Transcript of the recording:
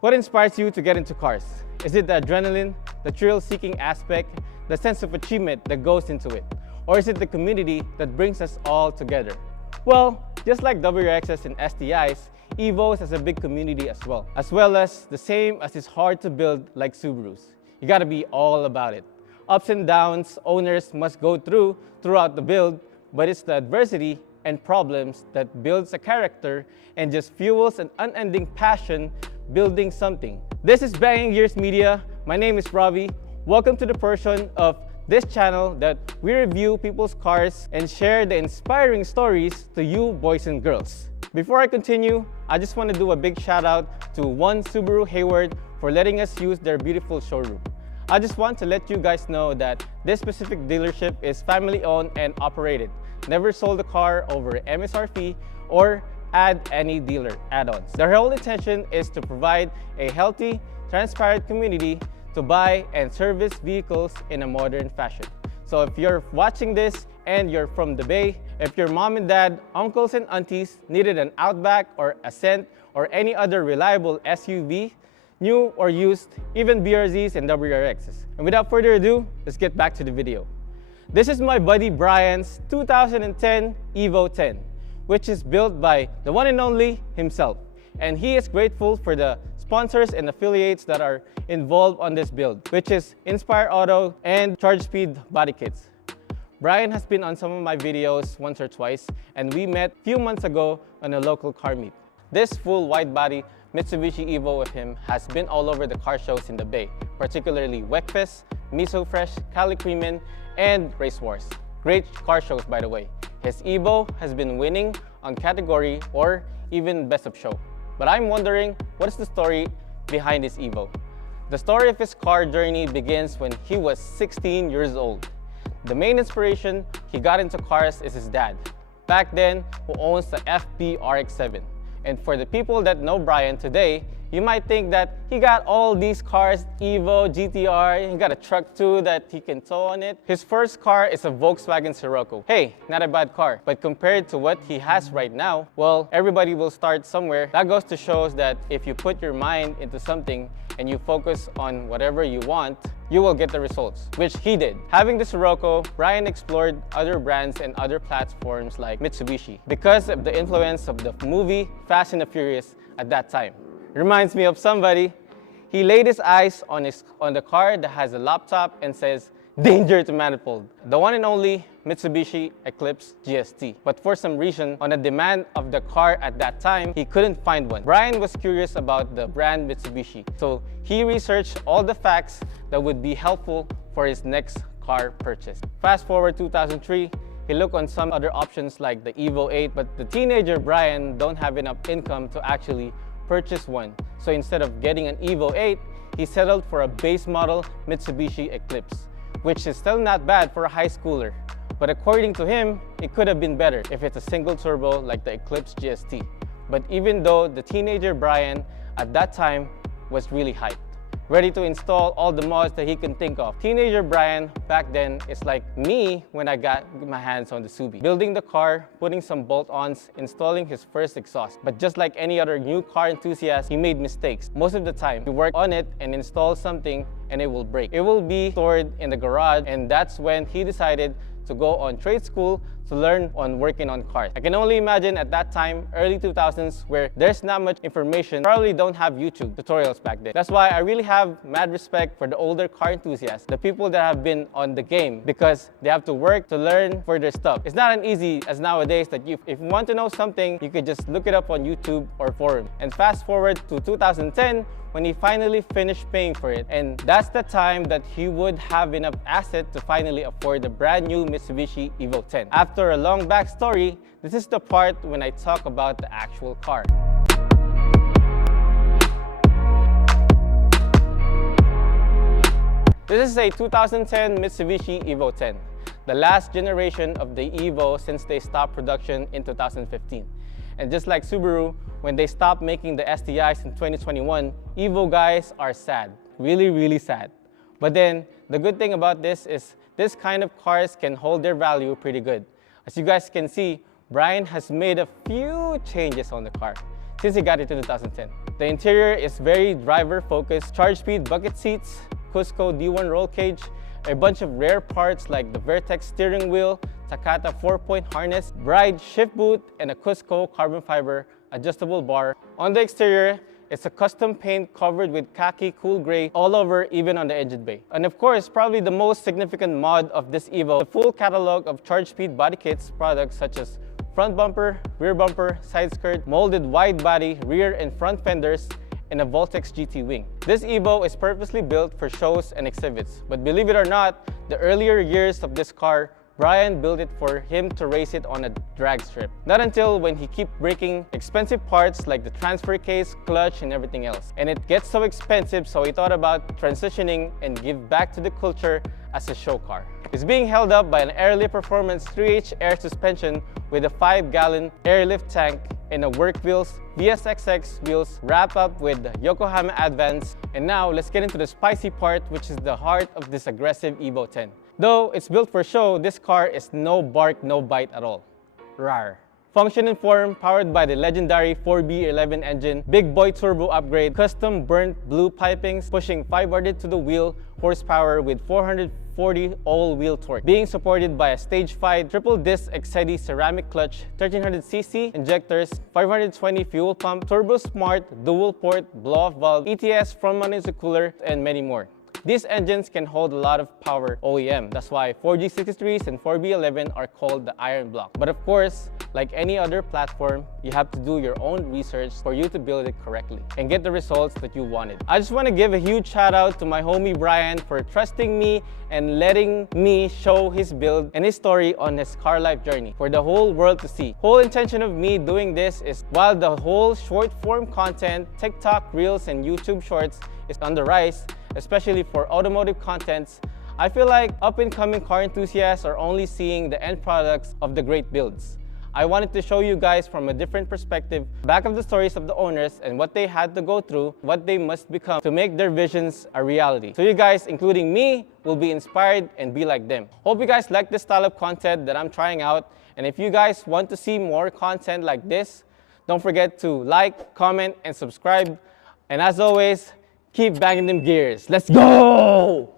What inspires you to get into cars? Is it the adrenaline, the thrill-seeking aspect, the sense of achievement that goes into it? Or is it the community that brings us all together? Well, just like WRXs and STIs, EVOs has a big community as well as the same as it's hard to build like Subarus. You gotta be all about it. Ups and downs owners must go throughout the build, but it's the adversity and problems that builds a character and just fuels an unending passion building something. This is Banging Gears Media. My name is Ravi. Welcome to the portion of this channel that we review people's cars and share the inspiring stories to you boys and girls. Before I continue, I just want to do a big shout out to One Subaru Hayward for letting us use their beautiful showroom. I just want to let you guys know that this specific dealership is family owned and operated. Never sold a car over MSRP or add any dealer add-ons. Their whole intention is to provide a healthy, transparent community to buy and service vehicles in a modern fashion. So if you're watching this and you're from the Bay, if your mom and dad, uncles and aunties needed an Outback or Ascent or any other reliable SUV, new or used, even BRZs and WRXs. And without further ado, let's get back to the video. This is my buddy Brian's 2010 EVO 10, which is built by the one and only himself. And he is grateful for the sponsors and affiliates that are involved on this build, which is Inspire Auto and Charge Speed Body Kits. Brian has been on some of my videos once or twice, and we met a few months ago on a local car meet. This full wide-body Mitsubishi EVO of him has been all over the car shows in the Bay, particularly Wekfest, Miso Fresh, Cali Creamin, and Race Wars. Great car shows, by the way. His EVO has been winning on category or even Best of Show. But I'm wondering, what is the story behind his EVO? The story of his car journey begins when he was 16 years old. The main inspiration he got into cars is his dad, back then who owns the FB RX-7. And for the people that know Brian today, you might think that he got all these cars, EVO, GTR, he got a truck too that he can tow on it. His first car is a Volkswagen Scirocco. Hey, not a bad car, but compared to what he has right now, well, everybody will start somewhere. That goes to show that if you put your mind into something and you focus on whatever you want, you will get the results, which he did. Having the Scirocco, Brian explored other brands and other platforms like Mitsubishi because of the influence of the movie Fast and the Furious at that time. Reminds me of somebody. He laid his eyes on the car that has a laptop and says, "Danger to manifold." The one and only Mitsubishi Eclipse GST. But for some reason, on the demand of the car at that time, he couldn't find one. Brian was curious about the brand Mitsubishi, so he researched all the facts that would be helpful for his next car purchase. Fast forward 2003, he looked on some other options like the EVO 8, but the teenager Brian don't have enough income to actually purchase one. So instead of getting an EVO 8, he settled for a base model Mitsubishi Eclipse, which is still not bad for a high schooler. But according to him, it could have been better if it's a single turbo like the Eclipse GST. But even though the teenager Brian at that time was really hyped, ready to install all the mods that he can think of. Teenager Brian back then is like me when I got my hands on the Subi. Building the car, putting some bolt-ons, installing his first exhaust. But just like any other new car enthusiast, he made mistakes. Most of the time, he worked on it and installed something and it will break. It will be stored in the garage, and that's when he decided to go on trade school to learn on working on cars. I can only imagine at that time, early 2000s, where there's not much information, probably don't have YouTube tutorials back then. That's why I really have mad respect for the older car enthusiasts, the people that have been on the game, because they have to work to learn for their stuff. It's not as easy as nowadays that if you want to know something, you could just look it up on YouTube or forum. And fast forward to 2010, when he finally finished paying for it. And that's the time that he would have enough asset to finally afford the brand new Mitsubishi EVO 10. After a long backstory, this is the part when I talk about the actual car. This is a 2010 Mitsubishi EVO 10, the last generation of the EVO since they stopped production in 2015. And just like Subaru, when they stopped making the STIs in 2021, EVO guys are sad, really sad. But then, the good thing about this is this kind of cars can hold their value pretty good. As you guys can see, Brian has made a few changes on the car. since he got it in 2010. The interior is very driver-focused, charge-speed bucket seats, Cusco D1 roll cage, a bunch of rare parts like the Vertex steering wheel, Takata 4-point harness, Bride shift boot, and a Cusco carbon fiber adjustable bar. On the exterior, it's a custom paint covered with khaki cool gray all over, even on the engine bay. And of course, probably the most significant mod of this Evo, the full catalog of charge-speed body kits products such as front bumper, rear bumper, side skirt, molded wide body, rear and front fenders, and a Voltex GT wing. This Evo is purposely built for shows and exhibits, but believe it or not, the earlier years of this car, Brian built it for him to race it on a drag strip. Not until when he kept breaking expensive parts like the transfer case, clutch, and everything else. And it gets so expensive, so he thought about transitioning and give back to the culture as a show car. It's being held up by an Airlift Performance 3H air suspension with a 5-gallon airlift tank and a work wheels, VSXX wheels wrapped up with the Yokohama Advance. And now let's get into the spicy part, which is the heart of this aggressive Evo 10. Though it's built for show, this car is no bark, no bite at all. Rawr. Function and form, powered by the legendary 4B11 engine, big boy turbo upgrade, custom burnt blue pipings, pushing 500 to the wheel horsepower with 440 all-wheel torque, being supported by a stage 5 triple disc Excedi ceramic clutch, 1300cc injectors, 520 fuel pump, turbo smart dual port blow-off valve, ETS front-mounted intercooler, and many more. These engines can hold a lot of power OEM. That's why 4G63s and 4B11 are called the Iron Block. But of course, like any other platform, you have to do your own research for you to build it correctly and get the results that you wanted. I just want to give a huge shout out to my homie Brian for trusting me and letting me show his build and his story on his car life journey for the whole world to see. Whole intention of me doing this is while the whole short form content, TikTok, Reels, and YouTube Shorts is on the rise, especially for automotive contents, I feel like up-and-coming car enthusiasts are only seeing the end products of the great builds. I wanted to show you guys from a different perspective, back of the stories of the owners and what they had to go through, what they must become to make their visions a reality. So you guys, including me, will be inspired and be like them. Hope you guys like this style of content that I'm trying out. And if you guys want to see more content like this, don't forget to like, comment, and subscribe. And as always, keep banging them gears. Let's go!